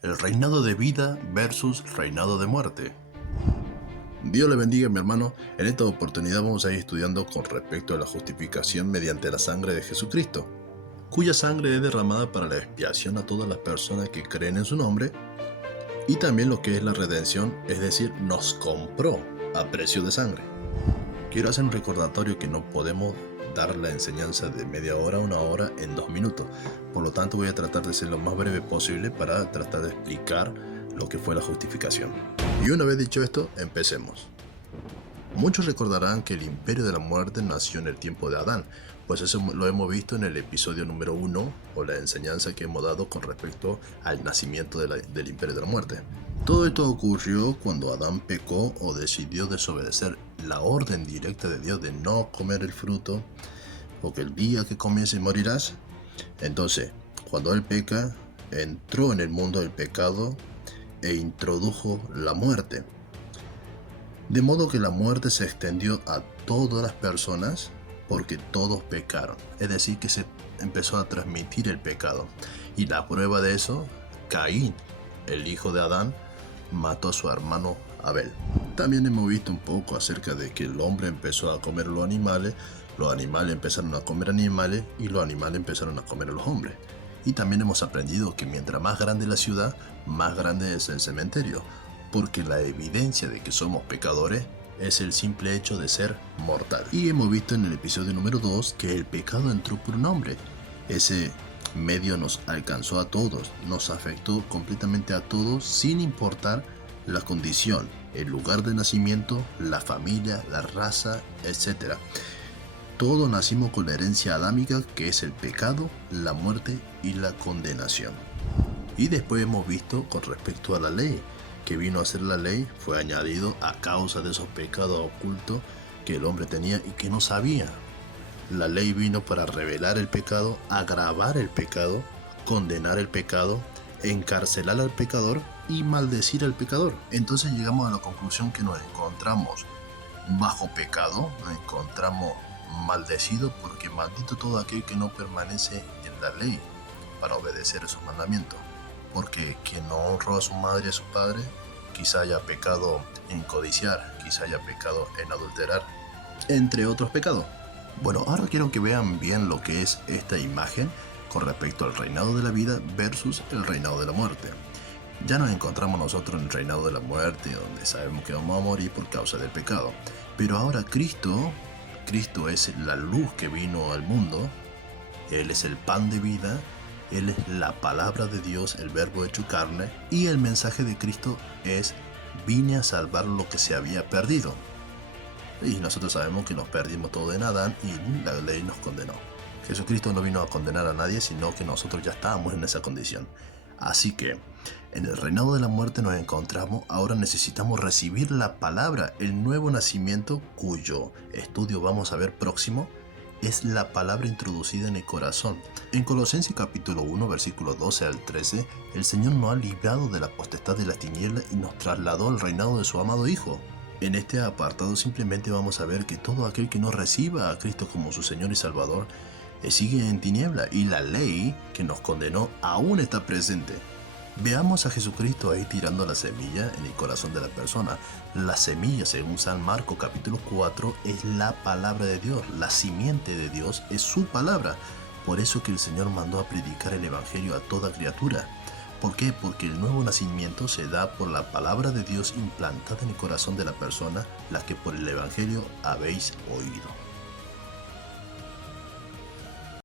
El reinado de vida versus reinado de muerte. Dios le bendiga, mi hermano. En esta oportunidad vamos a ir estudiando con respecto a la justificación mediante la sangre de Jesucristo, cuya sangre es derramada para la expiación a todas las personas que creen en su nombre, y también lo que es la redención, es decir, nos compró a precio de sangre. Quiero hacer un recordatorio que no podemos dar la enseñanza de media hora a una hora en 2 minutos. Por lo tanto, voy a tratar de ser lo más breve posible para tratar de explicar lo que fue la justificación. Y una vez dicho esto, empecemos. Muchos recordarán que el imperio de la muerte nació en el tiempo de Adán, pues eso lo hemos visto en el episodio número 1, o la enseñanza que hemos dado con respecto al nacimiento del imperio de la muerte. Todo esto ocurrió cuando Adán pecó o decidió desobedecer la orden directa de Dios de no comer el fruto, porque el día que comiences morirás. Entonces, cuando él peca, entró en el mundo del pecado e introdujo la muerte. De modo que la muerte se extendió a todas las personas porque todos pecaron. Es decir, que se empezó a transmitir el pecado. Y la prueba de eso, Caín, el hijo de Adán, mató a su hermano Abel. También hemos visto un poco acerca de que el hombre empezó a comer los animales empezaron a comer animales y los animales empezaron a comer a los hombres. Y también hemos aprendido que mientras más grande la ciudad, más grande es el cementerio, porque la evidencia de que somos pecadores es el simple hecho de ser mortal. Y hemos visto en el episodio número 2 que el pecado entró por un hombre. Ese medio nos alcanzó a todos, nos afectó completamente a todos sin importar la condición, el lugar de nacimiento, la familia, la raza, etc. Todos nacimos con la herencia adámica, que es el pecado, la muerte y la condenación. Y después hemos visto con respecto a la ley, que vino a ser la ley, fue añadido a causa de esos pecados ocultos que el hombre tenía y que no sabía. La ley vino para revelar el pecado, agravar el pecado, condenar el pecado, encarcelar al pecador y maldecir al pecador. Entonces llegamos a la conclusión que nos encontramos bajo pecado, nos encontramos maldecidos, porque maldito todo aquel que no permanece en la ley para obedecer esos mandamientos. Porque quien no honró a su madre y a su padre, quizá haya pecado en codiciar, quizá haya pecado en adulterar, entre otros pecados. Bueno, ahora quiero que vean bien lo que es esta imagen con respecto al reinado de la vida versus el reinado de la muerte. Ya nos encontramos nosotros en el reinado de la muerte, donde sabemos que vamos a morir por causa del pecado. Pero ahora Cristo es la luz que vino al mundo, Él es el pan de vida, Él es la palabra de Dios, el verbo hecho carne, y el mensaje de Cristo es: vine a salvar lo que se había perdido. Y nosotros sabemos que nos perdimos todo en Adán y la ley nos condenó. Jesucristo no vino a condenar a nadie, sino que nosotros ya estábamos en esa condición. Así que en el reinado de la muerte nos encontramos, ahora necesitamos recibir la palabra, el nuevo nacimiento, cuyo estudio vamos a ver próximo, es la palabra introducida en el corazón. En Colosenses capítulo 1, versículos 12 al 13, el Señor nos ha librado de la potestad de las tinieblas y nos trasladó al reinado de su amado Hijo. En este apartado simplemente vamos a ver que todo aquel que no reciba a Cristo como su Señor y Salvador sigue en tiniebla, y la ley que nos condenó aún está presente. Veamos a Jesucristo ahí tirando la semilla en el corazón de la persona. La semilla, según San Marcos capítulo 4, es la palabra de Dios. La simiente de Dios es su palabra. Por eso que el Señor mandó a predicar el Evangelio a toda criatura. ¿Por qué? Porque el nuevo nacimiento se da por la palabra de Dios implantada en el corazón de la persona, la que por el Evangelio habéis oído.